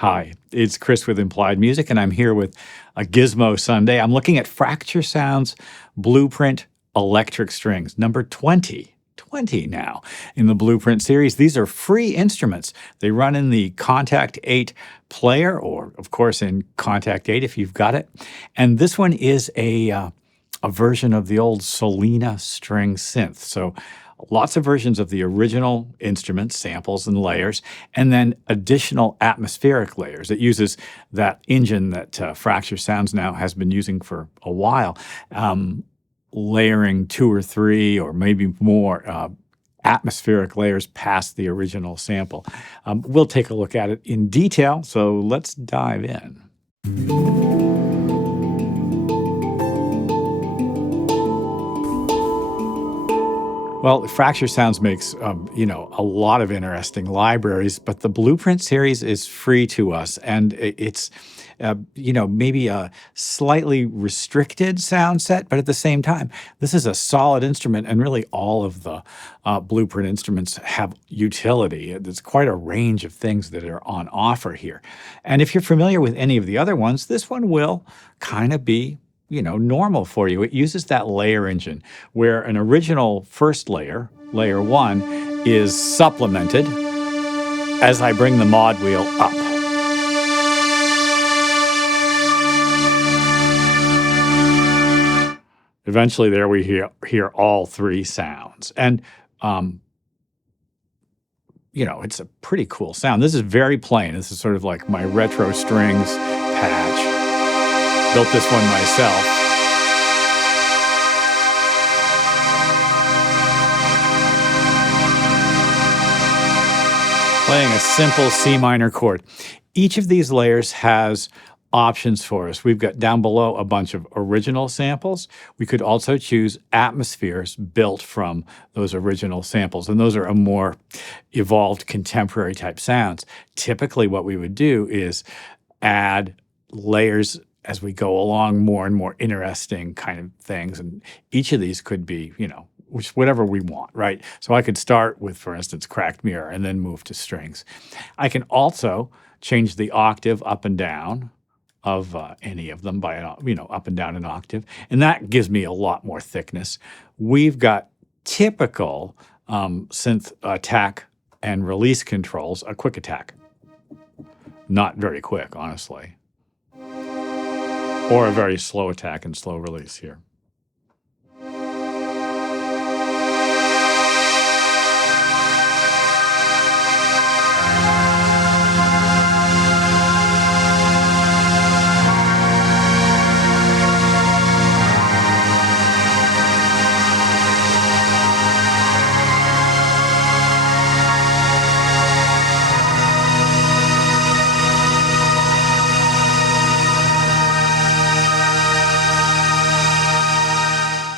Hi, it's Chris with Implied Music, and I'm here with a Gizmo Sunday. I'm looking at Fracture Sound's Blueprint Electric Strings, number 20. 20 now in the Blueprint series. These are free instruments. They run in the Contact 8 player, or of course in Contact 8 if you've got it. And this one is a version of the old Solina string synth. So lots of versions of the original instruments, samples, and layers, and then additional atmospheric layers. It uses that engine that Fracture Sounds now has been using for a while, layering 2 or 3 or maybe more atmospheric layers past the original sample. We'll take a look at it in detail, so let's dive in. Well, Fracture Sounds makes, a lot of interesting libraries, but the Blueprint series is free to us, and it's, maybe a slightly restricted sound set, but at the same time, this is a solid instrument, and really all of the Blueprint instruments have utility. There's quite a range of things that are on offer here. And if you're familiar with any of the other ones, this one will kind of be normal for you. It uses that layer engine where an original first layer, layer 1, is supplemented as I bring the mod wheel up. Eventually there we hear all 3 sounds. And, it's a pretty cool sound. This is very plain. This is sort of like my retro strings patch. Built this one myself. Playing a simple C minor chord. Each of these layers has options for us. We've got down below a bunch of original samples. We could also choose atmospheres built from those original samples, and those are a more evolved contemporary type sounds. Typically what we would do is add layers as we go along, more and more interesting kind of things. And each of these could be, whatever we want, right? So I could start with, for instance, cracked mirror and then move to strings. I can also change the octave up and down of any of them by, up and down an octave. And that gives me a lot more thickness. We've got typical synth attack and release controls, a quick attack. Not very quick, honestly. Or a very slow attack and slow release here.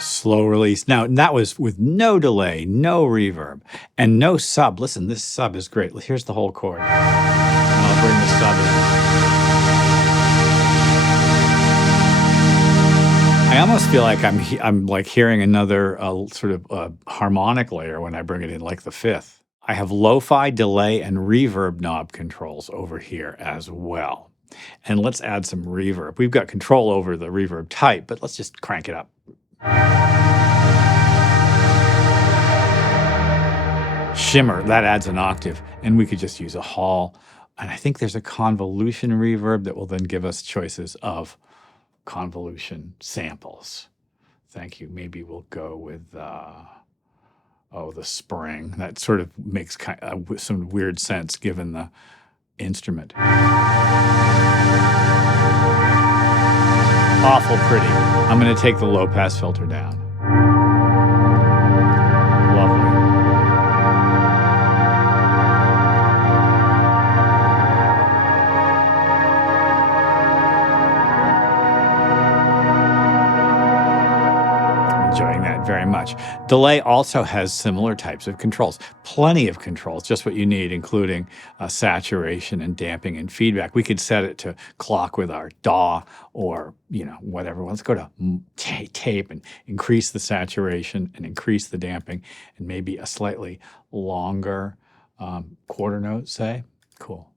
Slow release. Now, that was with no delay, no reverb, and no sub. Listen, this sub is great. Here's the whole chord. I'll bring the sub in. I almost feel like I'm like hearing another sort of harmonic layer when I bring it in, like the 5th. I have lo-fi, delay, and reverb knob controls over here as well. And let's add some reverb. We've got control over the reverb type, but let's just crank it up. Shimmer, that adds an octave, and we could just use a hall. And I think there's a convolution reverb that will then give us choices of convolution samples. Thank you. Maybe we'll go with the spring. That sort of makes some weird sense given the instrument. Awful pretty. I'm going to take the low pass filter down. Lovely. Enjoying that very much. Delay also has similar types of controls. Plenty of controls, just what you need, including saturation and damping and feedback. We could set it to clock with our DAW or, whatever. Let's go to tape and increase the saturation and increase the damping and maybe a slightly longer quarter note, say. Cool.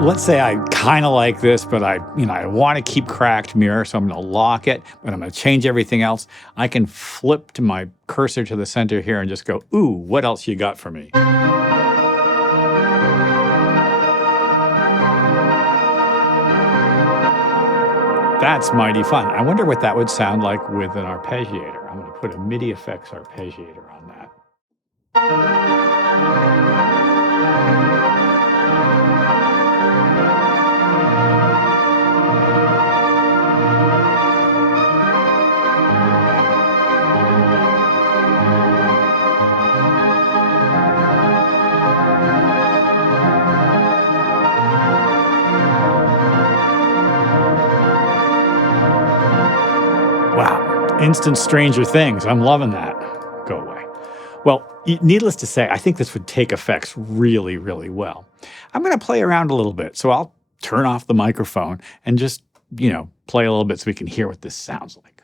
let's say I kind of like this, but I want to keep cracked mirror, so I'm going to lock it, but I'm going to change everything else. I can flip to my cursor to the center here and just go, ooh, what else you got for me? That's mighty fun. I wonder what that would sound like with an arpeggiator. I'm going to put a MIDI effects arpeggiator on that. Wow, instant Stranger Things. I'm loving that. Go away. Well, needless to say, I think this would take effects really, really well. I'm going to play around a little bit, so I'll turn off the microphone and just, play a little bit so we can hear what this sounds like.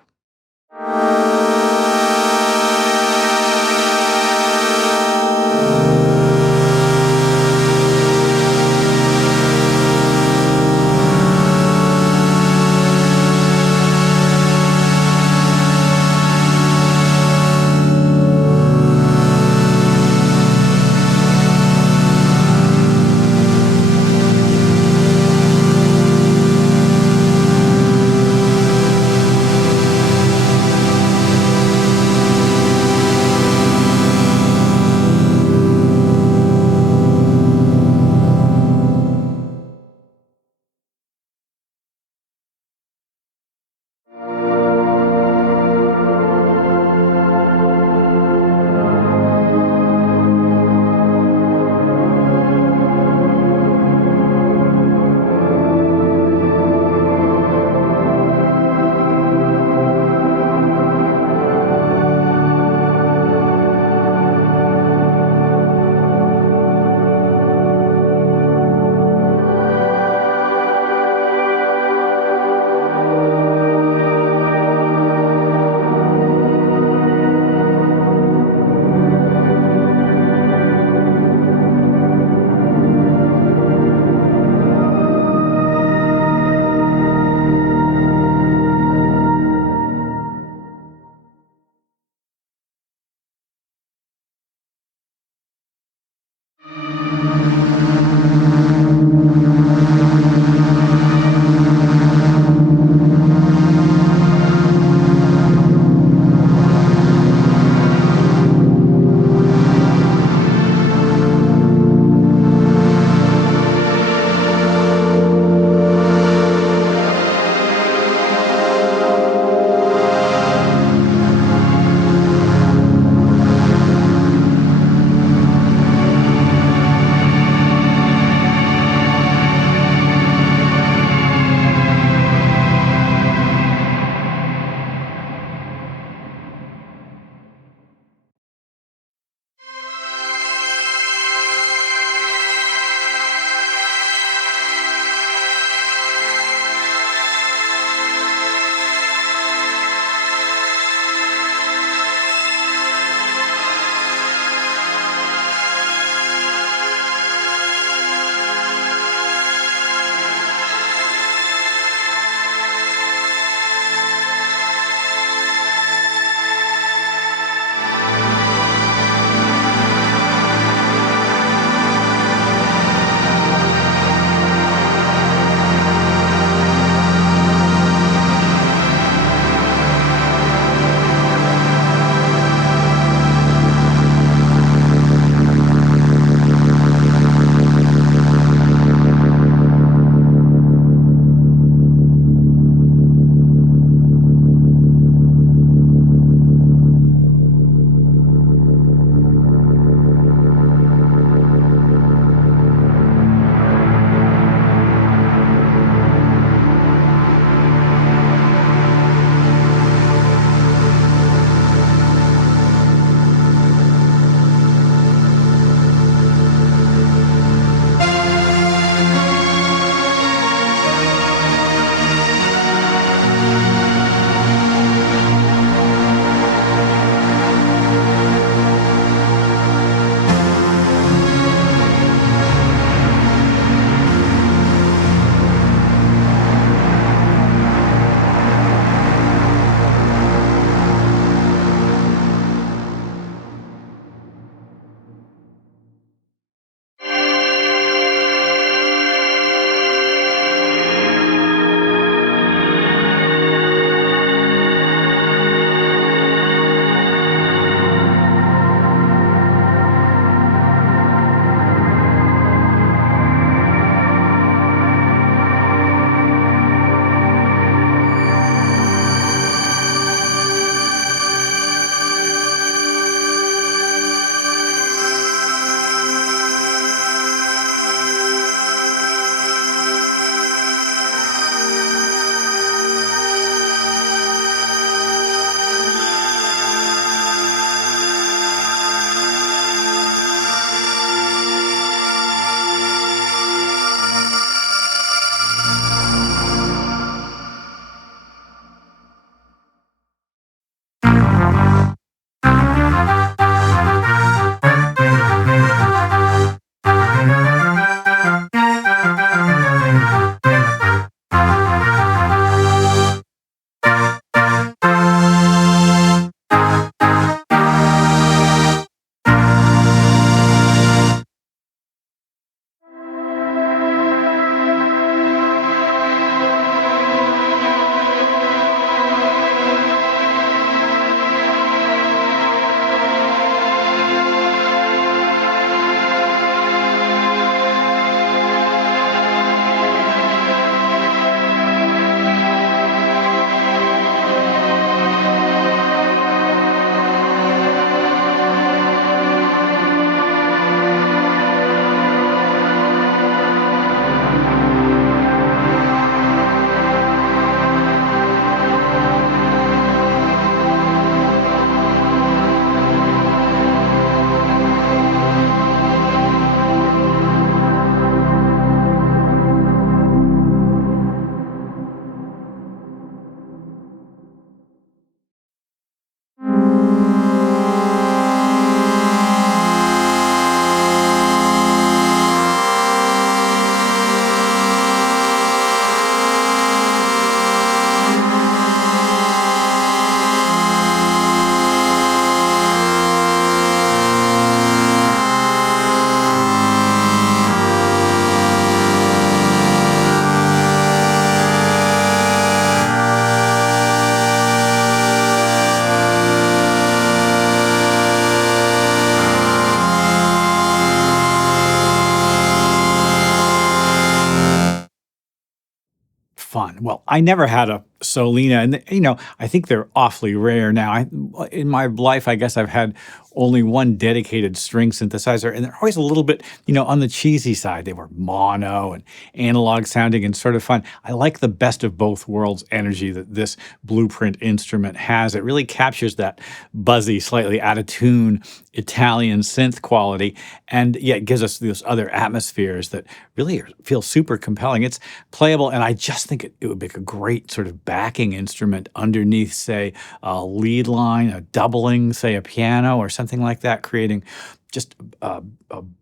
fun. Well, I never had a Solina, and I think they're awfully rare now. In my life, I guess I've had only one dedicated string synthesizer, and they're always a little bit, on the cheesy side. They were mono and analog sounding and sort of fun. I like the best of both worlds energy that this Blueprint instrument has. It really captures that buzzy, slightly out of tune Italian synth quality, and yet gives us those other atmospheres that really feel super compelling. It's playable, and I just think it would make a great sort of backing instrument underneath, say, a lead line, a doubling, say, a piano or something like that, creating just a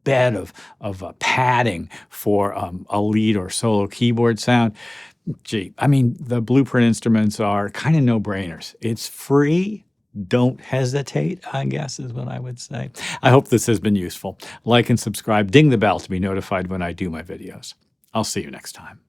bed of padding for a lead or solo keyboard sound. Gee, I mean, the Blueprint instruments are kind of no-brainers. It's free. Don't hesitate, I guess, is what I would say. I hope this has been useful. Like and subscribe. Ding the bell to be notified when I do my videos. I'll see you next time.